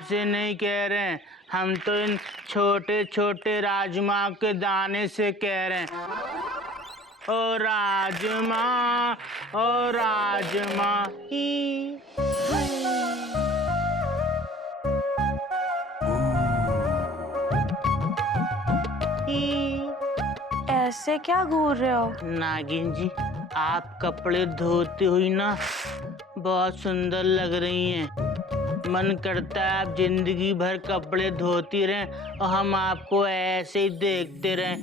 आपसे नहीं कह रहे हैं, हम तो इन छोटे छोटे राजमा के दाने से कह रहे हैं। ओ राजमा, ओ राजमा ही। ऐसे क्या घूर रहे हो? नागिन जी, आप कपड़े धोती हुई ना बहुत सुंदर लग रही हैं। मन करता है आप जिंदगी भर कपड़े धोती रहें और हम आपको ऐसे ही देखते रहें।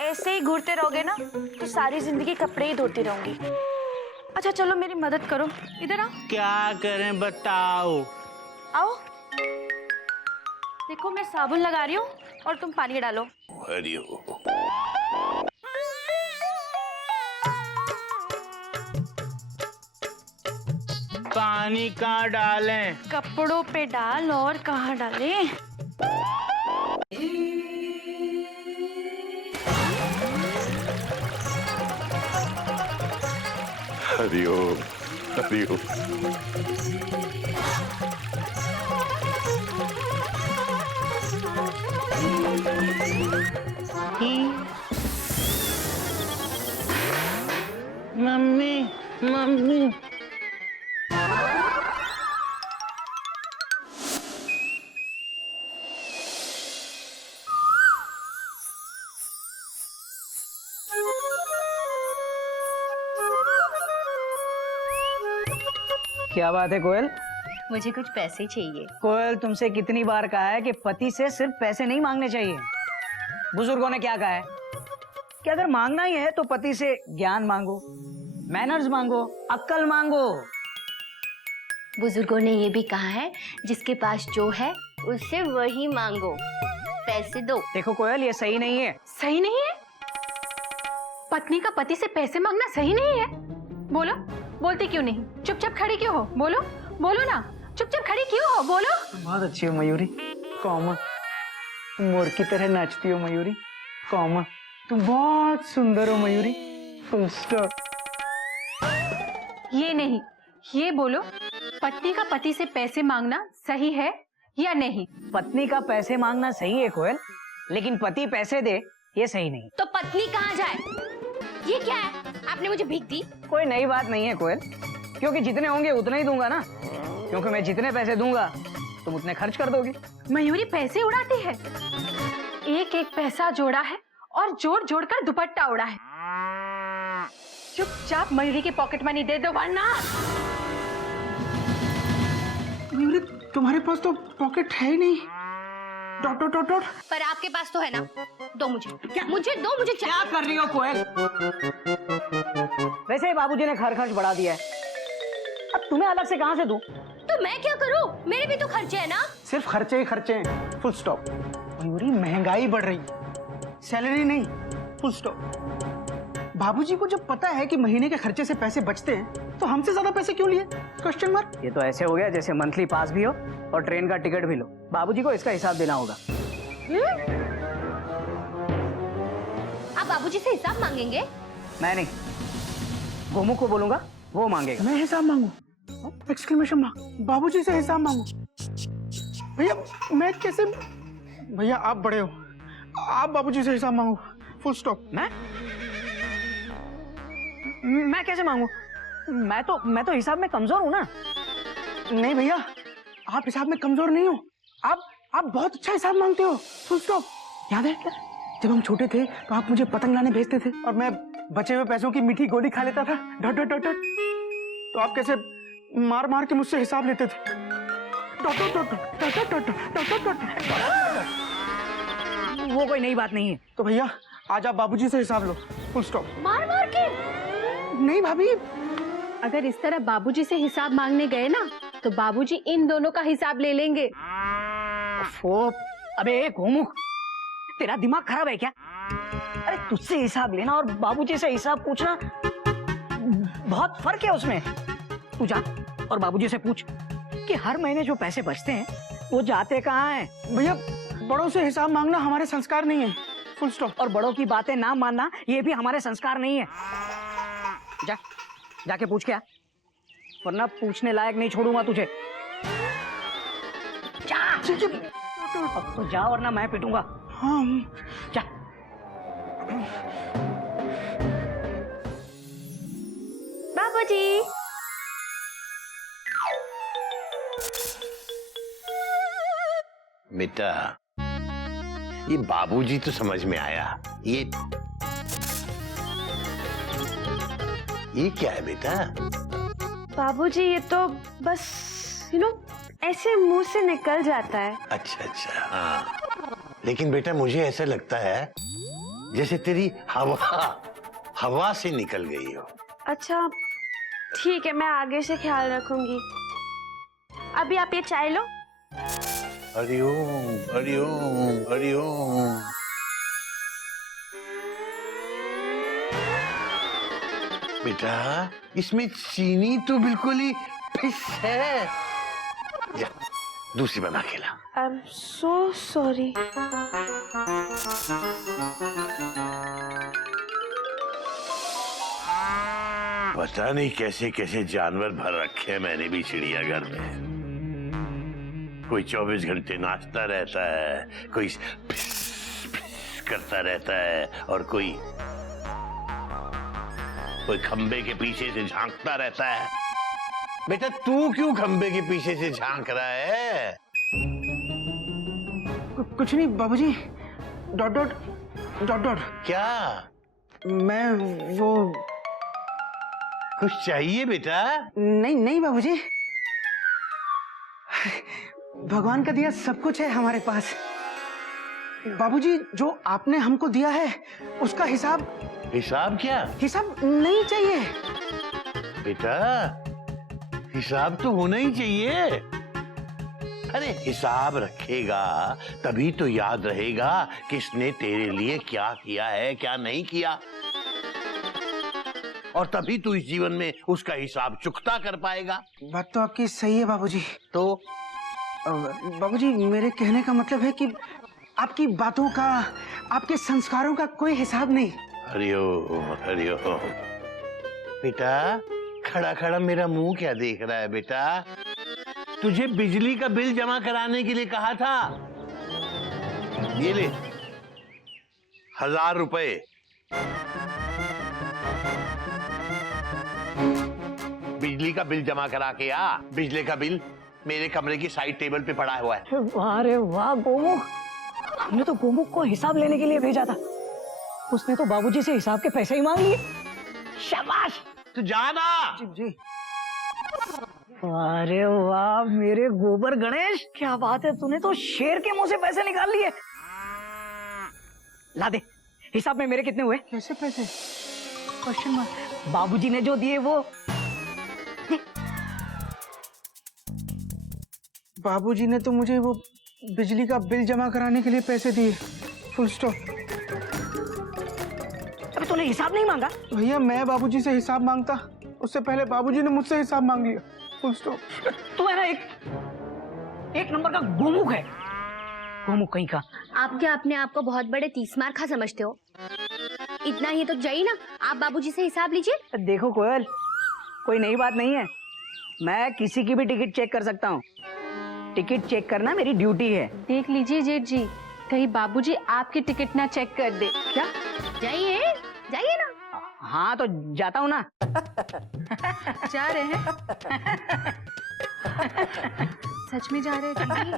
ऐसे ही घूरते रहोगे ना तो सारी जिंदगी कपड़े ही धोती रहूंगी। अच्छा चलो मेरी मदद करो, इधर आओ। क्या करें बताओ? आओ, देखो मैं साबुन लगा रही हूँ और तुम पानी डालो। पानी कहाँ डालें? कपड़ों पे डाल, और कहाँ डालें? हरिओम हरिओम। मम्मी मम्मी, क्या बात है कोयल? मुझे कुछ पैसे चाहिए। कोयल, तुमसे कितनी बार कहा है कि पति से सिर्फ पैसे नहीं मांगने चाहिए। बुजुर्गों ने क्या कहा है कि अगर मांगना ही है तो पति से ज्ञान मांगो, मैनर्स मांगो, अक्ल मांगो। बुजुर्गों ने ये भी कहा है जिसके पास जो है उससे वही मांगो, पैसे दो। देखो कोयल, ये सही नहीं है। सही नहीं है? पत्नी का पति से पैसे मांगना सही नहीं है? बोलो, बोलती क्यों नहीं? चुपचाप खड़ी क्यों हो? बोलो बोलो ना, चुपचाप खड़ी क्यों हो? बोलो। बहुत अच्छी हो मयूरी, कॉमन। तुम मोर की तरह नाचती हो मयूरी, कॉमन। तुम बहुत सुंदर हो मयूरी, फुल स्टॉप। ये नहीं, ये बोलो, पत्नी का पति से पैसे मांगना सही है या नहीं? पत्नी का पैसे मांगना सही है कोयल, लेकिन पति पैसे दे ये सही नहीं। तो पत्नी कहाँ जाए? ये क्या है? आपने मुझे भीख दी? कोई नई बात नहीं है कोयल, क्योंकि जितने होंगे उतने ही दूंगा ना। क्योंकि मैं जितने पैसे दूंगा तुम उतने खर्च कर दोगी। मयूरी पैसे उड़ाती है, एक एक पैसा जोड़ा है और जोड़ जोड़ कर दुपट्टा उड़ा है। चुपचाप मयूरी की पॉकेट मनी दे दो वरना। मयूरी, तुम्हारे पास तो पॉकेट है ही नहीं। Dot dot dot dot. पर आपके पास तो है ना, दो मुझे। क्या? मुझे दो, मुझे क्या कर रही हो कोयल? वैसे ही बाबूजी ने खर्च बढ़ा दिया है, अब तुम्हें अलग से कहां से दूं? तो मैं क्या करूं? मेरे भी तो खर्चे है ना। सिर्फ खर्चे ही खर्चे हैं, फुल स्टॉप। मयूरी, महंगाई बढ़ रही, सैलरी नहीं, फुल स्टॉप। बाबूजी को जब पता है कि महीने के खर्चे से पैसे बचते हैं तो हमसे ज्यादा पैसे क्यों लिए? Question mark. ये तो ऐसे हो गया जैसे मंथली पास भी हो और ट्रेन का टिकट भी लो। बाबूजी को इसका हिसाब देना होगा। आप बाबूजी से हिसाब मांगेंगे? मैं नहीं, गोमू को बोलूंगा, वो मांगेगा। मैं हिसाब मांगू? Exclamation mark. बाबूजी से हिसाब मांगू? भैया मैं कैसे? भैया आप बड़े हो, आप बाबूजी से हिसाब मांगो, फुल स्टॉप। मैं कैसे मांगू? मैं तो हिसाब में कमजोर हूँ ना। नहीं भैया, आप हिसाब में कमजोर नहीं हो, आप बहुत अच्छा हिसाब मांगते हो, फुल स्टॉप। याद है जब हम छोटे थे तो आप मुझे पतंग लाने भेजते थे और मैं बचे हुए पैसों की मीठी गोली खा लेता था, डॉट डॉट डॉट डॉट। तो आप कैसे मार मार के मुझसे हिसाब लेते थे, dot dot dot dot dot dot dot dot dot. वो कोई नई बात नहीं है। तो भैया आज आप बाबूजी से हिसाब लो, फुल स्टॉप। मार मार के? नहीं भाभी, अगर इस तरह बाबूजी से हिसाब मांगने गए ना तो बाबूजी इन दोनों का हिसाब ले लेंगे। अबे घोमू, तेरा दिमाग खराब है क्या? अरे तुझसे हिसाब लेना और बाबूजी से हिसाब पूछना बहुत फर्क है उसमें। तू जा और बाबूजी से पूछ कि हर महीने जो पैसे बचते हैं वो जाते कहाँ हैं। भैया बड़ों से हिसाब मांगना हमारे संस्कार नहीं है, फुल स्टॉप। और बड़ों की बातें ना मानना ये भी हमारे संस्कार नहीं है। जाके पूछ क्या, वरना पूछने लायक नहीं छोड़ूंगा तुझे। जा। अब तो जा वरना मैं पिटूंगा। हाँ जा। बाबूजी। बेटा, ये बाबूजी तो समझ में आया। ये क्या है बेटा? बाबूजी ये तो बस ऐसे मुंह से निकल जाता है। अच्छा अच्छा, हाँ। लेकिन बेटा मुझे ऐसा लगता है जैसे तेरी हवा से निकल गई हो। अच्छा ठीक है, मैं आगे से ख्याल रखूंगी। अभी आप ये चाय लो। हरिओम हरिओम हरिओम। बेटा इसमें चीनी तो बिल्कुल ही फिस है। जा दूसरी बना के ला। I am so sorry. पता नहीं कैसे कैसे जानवर भर रखे हैं मैंने भी चिड़ियाघर में। कोई 24 घंटे नाचता रहता है, कोई फिस फिस करता रहता है, और कोई खंबे के पीछे से झांकता रहता है। बेटा तू क्यों खंबे के पीछे से झांक रहा है? कुछ नहीं बाबूजी। Dot dot dot dot. क्या? मैं वो कुछ चाहिए बेटा? नहीं नहीं बाबूजी, भगवान का दिया सब कुछ है हमारे पास। बाबूजी जो आपने हमको दिया है उसका हिसाब। हिसाब क्या? हिसाब नहीं चाहिए बेटा, हिसाब तो होना ही चाहिए। अरे हिसाब रखेगा तभी तो याद रहेगा किसने तेरे लिए क्या किया है क्या नहीं किया, और तभी तू इस जीवन में उसका हिसाब चुकता कर पाएगा। बात तो आपकी सही है बाबूजी। तो बाबूजी मेरे कहने का मतलब है कि आपकी बातों का, आपके संस्कारों का कोई हिसाब नहीं। हरिओम हरिओम। बेटा खड़ा खड़ा मेरा मुंह क्या देख रहा है बेटा? तुझे बिजली का बिल जमा कराने के लिए कहा था। ये ले 1000 रुपए। बिजली का बिल जमा करा के आ। बिजली का बिल मेरे कमरे की साइड टेबल पे पड़ा हुआ है। अरे वाह गोमुख, हमने तो गोमुख को हिसाब लेने के लिए भेजा था, उसने तो बाबूजी से हिसाब के पैसे ही मांग लिए। शाबाश। तू जाना। जी जी। अरे वाह मेरे गोबर गणेश, क्या बात है, तूने तो शेर के मुंह से पैसे निकाल लिए। ला दे हिसाब में मेरे कितने हुए। कैसे पैसे? Question mark. बाबूजी ने जो दिए वो। बाबूजी ने तो मुझे वो बिजली का बिल जमा कराने के लिए पैसे दिए, फुल स्टॉप। अबे तूने हिसाब नहीं मांगा? भैया मैं बाबूजी से हिसाब मांगता, उससे पहले बाबूजी ने मुझसे हिसाब मांग लिया, फुल स्टॉप। तू है ना एक नंबर का गोमुख है, गोमुख कहीं का। आप क्या अपने आप को बहुत बड़े 30 मार खा समझते हो? इतना ही तो चाहिए ना, आप बाबूजी से हिसाब लीजिए। देखो कोयल, कोई नई बात नहीं है, मैं किसी की भी टिकट चेक कर सकता हूँ। टिकट चेक करना मेरी ड्यूटी है। देख लीजिए जेठ जी, कहीं बाबूजी आपकी टिकट ना चेक कर दे। क्या? जाइए जाइए ना। हाँ तो जाता हूँ ना। जा रहे हैं? सच में जा रहे हैं दीदी?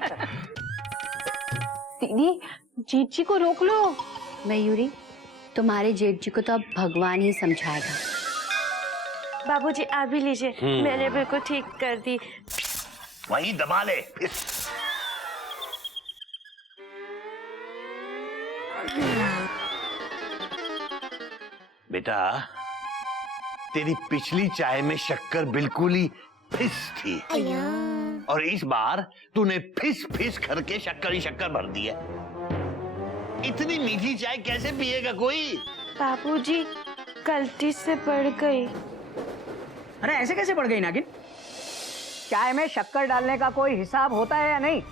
दीदी जेठ जी को रोक लो। मयूरी, तुम्हारे जेठ जी को तो अब भगवान ही समझाएगा। बाबूजी आप भी लीजिए, मैंने बिल्कुल ठीक कर दी। वही दबा ले। बेटा तेरी पिछली चाय में शक्कर बिल्कुल ही फिस थी, और इस बार तूने फिस फिस करके शक्कर ही शक्कर भर दी है। इतनी मीठी चाय कैसे पिएगा कोई? बाबूजी गलती से पड़ गई। अरे ऐसे कैसे पड़ गई नागिन? चाय में शक्कर डालने का कोई हिसाब होता है या नहीं?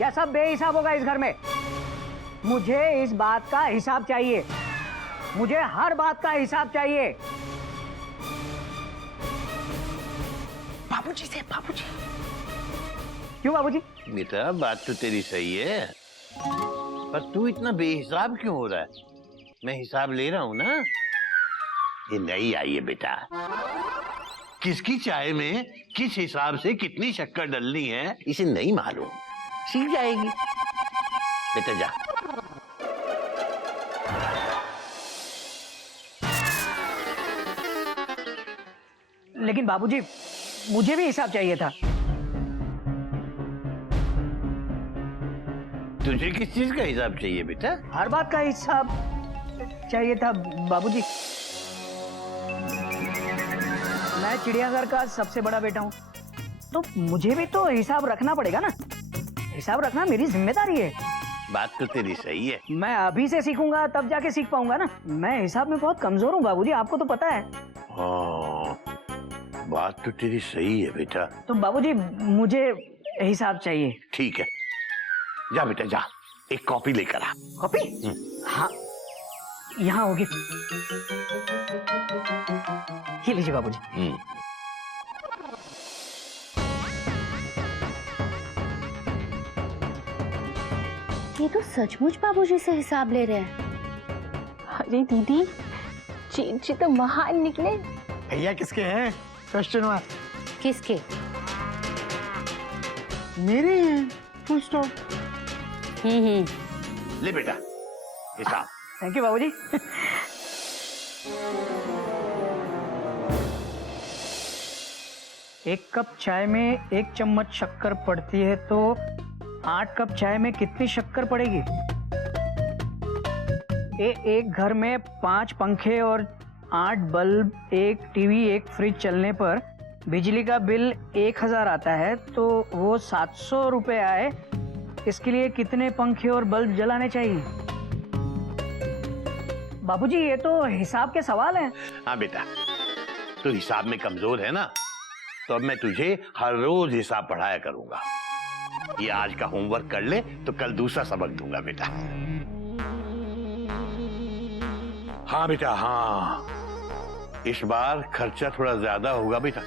या सब बेहिसाब होगा इस घर में? मुझे इस बात का हिसाब चाहिए, मुझे हर बात का हिसाब चाहिए। बाबूजी से, बाबूजी। क्यों बाबूजी? बेटा बात तो तेरी सही है, पर तू इतना बेहिसाब क्यों हो रहा है? मैं हिसाब ले रहा हूं ना। ये नई आई है बेटा, किसकी चाय में किस हिसाब से कितनी शक्कर डालनी है इसे नहीं मालूम, सीख जाएगी। बेटा जा। लेकिन बाबूजी मुझे भी हिसाब चाहिए था। तुझे किस चीज का हिसाब चाहिए बेटा? हर बात का हिसाब चाहिए था बाबूजी। मैं चिड़ियाघर का सबसे बड़ा बेटा हूँ, तो मुझे भी तो हिसाब रखना पड़ेगा ना। हिसाब रखना मेरी जिम्मेदारी है। बात तो तेरी सही है। मैं अभी से सीखूंगा तब जाके सीख पाऊंगा ना। मैं हिसाब में बहुत कमजोर हूँ बाबूजी, आपको तो पता है। हाँ, बात तो तेरी सही है बेटा। तो बाबूजी मुझे हिसाब चाहिए। ठीक है, जा बेटा जा, एक कॉपी लेकर आ। कॉपी? हाँ, यहाँ होगी। ये लीजिए बाबूजी। ये तो सचमुच बाबूजी से हिसाब ले रहे हैं। अरे दीदी, जी तो महान निकले। भैया किसके हैं? Question mark. किसके? मेरे हैं, फुल स्टॉप। ले बेटा हिसाब। थैंक यू बाबूजी। एक कप चाय में 1 चम्मच शक्कर पड़ती है, तो 8 कप चाय में कितनी शक्कर पड़ेगी? एक घर में 5 पंखे और 8 बल्ब, 1 टीवी, 1 फ्रिज चलने पर बिजली का बिल 1000 आता है, तो वो 700 रुपए आए, इसके लिए कितने पंखे और बल्ब जलाने चाहिए? बाबूजी ये तो हिसाब के सवाल हैं। हाँ बेटा, तू हिसाब में कमजोर है ना, तो अब मैं तुझे हर रोज हिसाब पढ़ाया करूंगा। ये आज का होमवर्क कर ले तो कल दूसरा सबक दूंगा बेटा। हाँ बेटा हाँ, इस बार खर्चा थोड़ा ज्यादा होगा बेटा।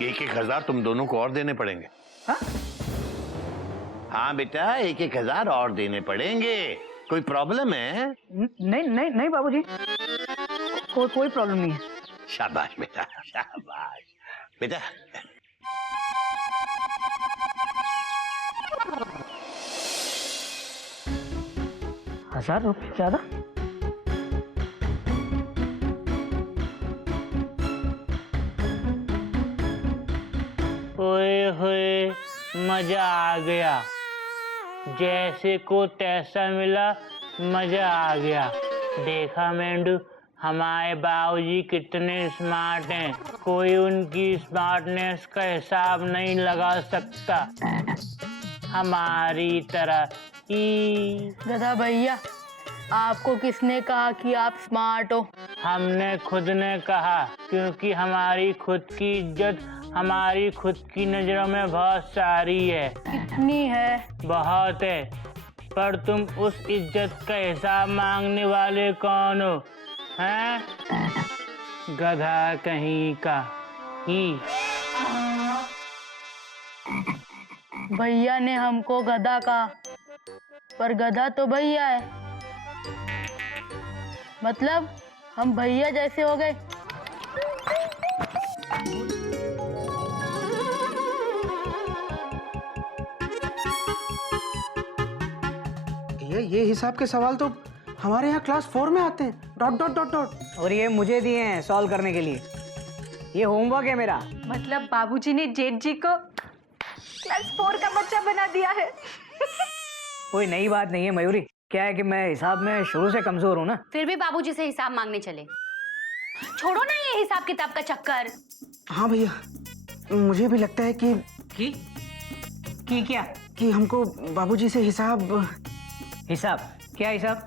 1,000 तुम दोनों को और देने पड़ेंगे। हाँ? हाँ बेटा, 1,000 और देने पड़ेंगे। कोई प्रॉब्लम है? नहीं नहीं नहीं बाबूजी, कोई प्रॉब्लम नहीं है। शाबाश बेटा, शाबाश बेटा। ₹1000 ज्यादा? ओए होए, मजा आ गया। जैसे को तैसा मिला, मजा आ गया। देखा मेंढू, हमारे बाबूजी कितने स्मार्ट हैं, कोई उनकी स्मार्टनेस का हिसाब नहीं लगा सकता हमारी तरह ही। गधा भैया, आपको किसने कहा कि आप स्मार्ट हो? हमने खुद ने कहा, क्योंकि हमारी खुद की इज्जत हमारी खुद की नजरों में बहुत सारी है। कितनी है? बहुत है, पर तुम उस इज्जत का हिसाब मांगने वाले कौन हो? हैं? गधा कहीं का ही। भैया ने हमको गधा कहा, पर गधा तो भैया है। मतलब हम भैया जैसे हो गए। ये हिसाब के सवाल तो हमारे यहाँ क्लास 4 में आते हैं। Dot dot dot dot. और ये मुझे दिए हैं सॉल्व करने के लिए। ये होमवर्क है मेरा। मतलब बाबूजी ने जेठ जी को क्लास 4 का बच्चा बना दिया है। कोई नई बात नहीं है मयूरी, क्या है कि मैं हिसाब में शुरू से कमजोर हूँ ना। फिर भी बाबूजी से हिसाब मांगने चले। छोड़ो ना ये हिसाब किताब का चक्कर। हाँ भैया, मुझे भी लगता है कि क्या कि हमको बाबूजी से हिसाब क्या हिसाब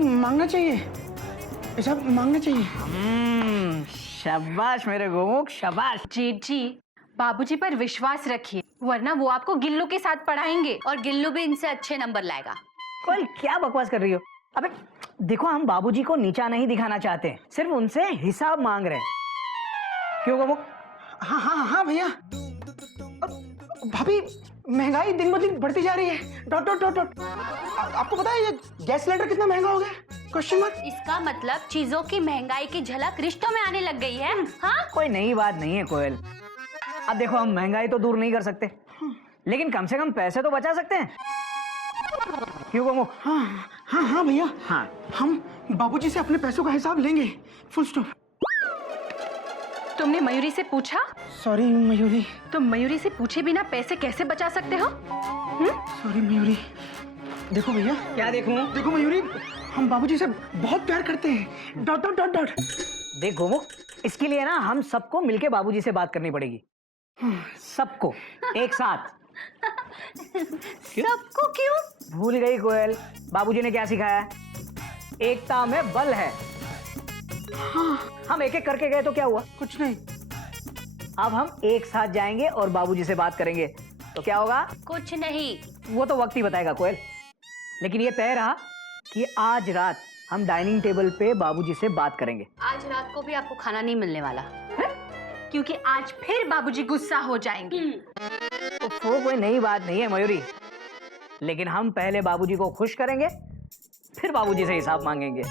मांगना चाहिए। हिसाब मांगना चाहिए। शाबाश मेरे गोमुख, शाबाश। जेठ जी, बाबूजी पर विश्वास रखिए, वरना वो आपको गिल्लू के साथ पढ़ाएंगे। और गिल्लू भी इनसे अच्छे नंबर लाएगा। कोई क्या बकवास कर रही हो? अबे देखो, हम बाबूजी को नीचा नहीं दिखाना चाहते, सिर्फ उनसे हिसाब मांग रहे हैं। क्यों गोमुख? हाँ हाँ हाँ भैया। भाभी महंगाई दिन ब दिन बढ़ती जा रही है। Dot dot dot dot. आपको पता है ये गैस सिलेंडर कितना महंगा हो गया? Question mark. इसका मतलब चीजों की महंगाई की झलक रिश्तों में आने लग गई है। हाँ, कोई नई बात नहीं है कोयल। अब देखो, हम महंगाई तो दूर नहीं कर सकते, लेकिन कम से कम पैसे तो बचा सकते हैं। क्यों गोमू? हाँ हाँ हाँ भैया, हाँ, हम बाबूजी से अपने पैसों का हिसाब लेंगे। Full stop. तुमने मयूरी से पूछा? सॉरी मयूरी। तुम मयूरी से पूछे बिना पैसे कैसे बचा सकते हो? सॉरी मयूरी। देखो भैया। क्या देखूं? देखो मयूरी, हम बाबूजी से बहुत प्यार करते हैं। Dot dot dot dot. देख गोमू, इसके लिए ना हम सबको मिलके बाबूजी से बात करनी पड़ेगी। सबको एक साथ। सबको क्यों? भूल गई कोयल, बाबूजी ने क्या सिखाया? एकता में बल है। हम एक एक करके गए तो क्या हुआ? कुछ नहीं। अब हम एक साथ जाएंगे और बाबूजी से बात करेंगे तो क्या होगा? कुछ नहीं। वो तो वक्त ही बताएगा कोयल। लेकिन ये तय रहा कि आज रात हम डाइनिंग टेबल पे बाबूजी से बात करेंगे। आज रात को भी आपको खाना नहीं मिलने वाला, क्योंकि आज फिर बाबूजी गुस्सा हो जाएंगे। वो कोई नई बात नहीं है मयूरी, लेकिन हम पहले बाबूजी को खुश करेंगे, फिर बाबूजी से हिसाब मांगेंगे।